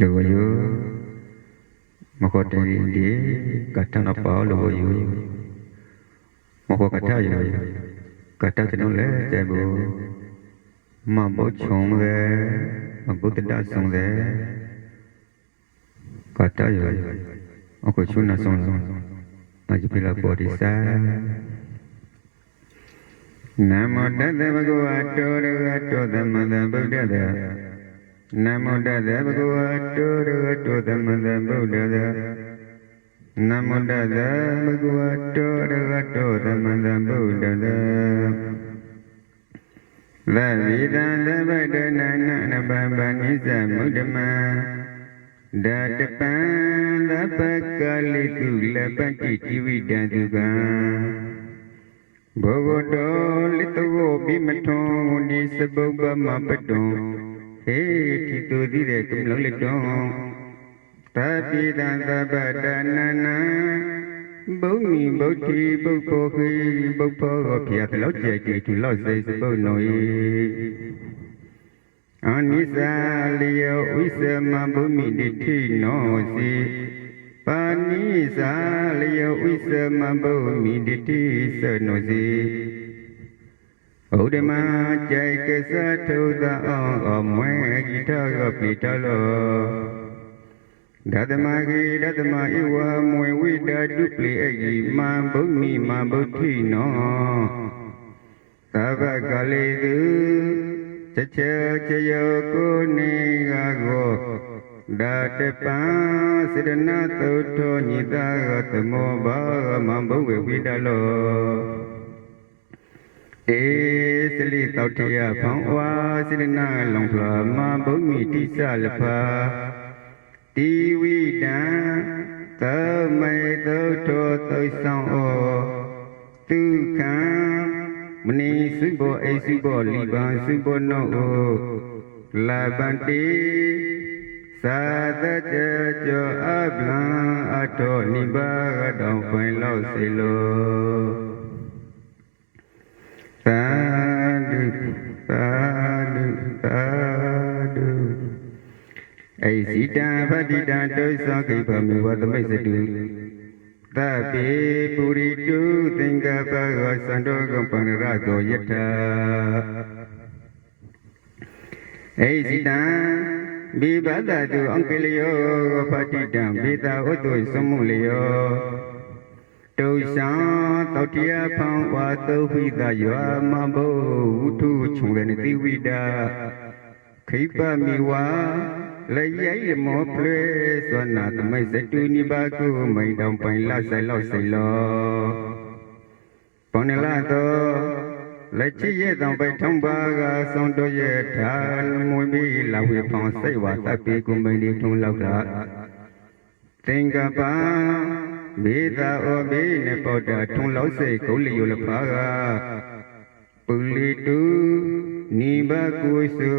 လောယောမခေါ်တယ်ဒီကတနာပါလောယောမခေါ်ကတယောကတတနလဲတဲ့ဘူမဘောချုံရဲမဘုဒ္ဓတဆုံရဲကတယောအခုချုံနာဆုံလောမကြပြလာပေါ်ဒီစာနမောတတ္တဗုဒ္ဓဝါတောရဂတောသမန္တဗုဒ္ဓတ နမောတတဗုဒ္ဓဝါတောရဂတောသမန္တဗုဒ္ဓတနမောတတဗုဒ္ဓဝါတောရဂတောသမန္တဗုဒ္ဓတသဗ္ဗေတံသဗ္ဗတနာနနပပနိသမုဒ္ဓမံဒတပံသဗ္ဗကလိတုလပတိတိဝိတံသူကံဘောဂတောလိတဝဘိမထွန်ဒီစပုပ္ပမပတုံဟေ တိတူသည်တဲ့ကုလုံးလက်တော်သတိတံသဗ္ဗတနာနာဘုံမီဗုဒ္ဓိဘုပ္ပောခိဘုပ္ပောဖျားတလောက်ကြိုက်ကြည့်သူလောက်စိတ်စပုတ်နော်ဤအနိစ္စလျောဝိသမဘုမိတိထိနောစီပါဏိစာလျောဝိသမဘုမိတိထိသနောစီ ဥဒမကြိုက်ကစားထုသာအောင်အမွဲဂိတကပိတလောဒသမဂိဒသမဣဝမွေဝိတတုပလိအဂိမံဗုမိမံဗုဒ္ဓိနောသဗ္ဗကလေသူချက်ချက်ချယောကိုနေကကိုဒတပံစေတနာသုထောညိတာသမောဘာမံဘုဝေဝိတလော တေသလိတောတယဘောင်ဝါစိရနာလုံဖလာမဘုံမိတိစလဖာတိဝိတံသမေသုထောသုဆောင်ဩဒုက္ခံမနိစုဘောအိစုဘောလီဘံစုဘောနောဩလာဘန္တိသာသတကြောအပလံအတောနိဘာကတောပိုင်လောက်စေလော သာဓုသာဓုအိဇိတံဗတ္တိတံဒုသောခိဗမေဝသမိတ်စတုသဗ္ဗေပုရိတုသင်္ကပ္ပဂောသန္တောကံပန္နရသောယထာအိဇိတံဘိဗဒတုအံကလယောဗတ္တိတံဘေတာဥတ္တုသမုလယော တုရှံတောတရဖံဝါသုဖိတယောမဘုဝုထုချုံလည်းတိဝိတာခိပမိဝါလေရိုက်မောဖလေသောနာသမိတ်စတုနိဘာကုမိန်တောင်ပိုင်လဆိုင်လောက်စိလောပေါနလာတော့လက်ချစ်ရဲ့တောင်ပိုင်ထုံပါကသွန်တော်ရဲ့ထာမွေမိလာဝေဖောင်းစိတ်ဝါတပ်ပေကုမိန်ဒီထုံလောက်ကသင်္ကပ္ပ မေသာဩမေနေပောတာထုံလောက်စိတ်ကုလီယလဖာကပုလီတုနိဘကုစု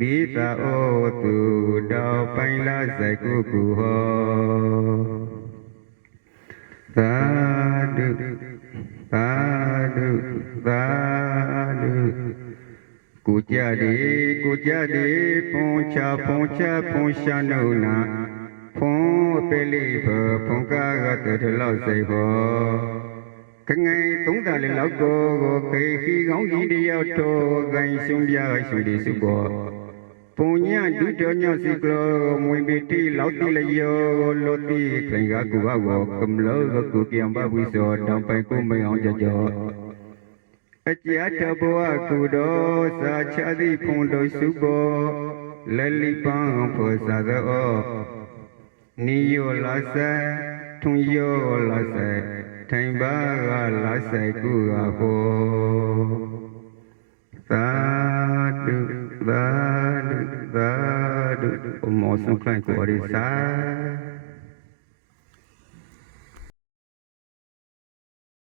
ဘေသာဩတုတောပိုင်လာစိုက်ကုကုဟောသာဓုသာဓုသာဓုကိုကြတယ်ကိုကြတယ်ဖွန်ချဖွန်ချဖွန်ရှာနုနာ ဖုံးပေလိဘဖုံကာကတထလောက်စိဘောခငယ်သုံးတာလေးလောက်ကိုကိုခေခီကောင်းကြီးတယောက်တော်ဂိုင်းရှုံးပြရွှေဒီစုဘောပုံညဒုတော်ညောစီကလောမွေပီတီလောက်တိလယောလောတိခိုင်ကကူဘဘောကမလောကကူကံဘဝိသောတောင်ပိုင်ကိုမအောင်ကြကြောအကြတဘောကုတော်စာချသည်ဖုံတော်စုဘောလက်လိပန်းဖောစာသော နိယောလာဆိုင်ထုံယောလာဆိုင်ထိုင်ပါကလာဆိုင်ကုဟာဟောသာဓုသာဓုသာဓုအမောဆုံးခိုင်ကိုရိသာ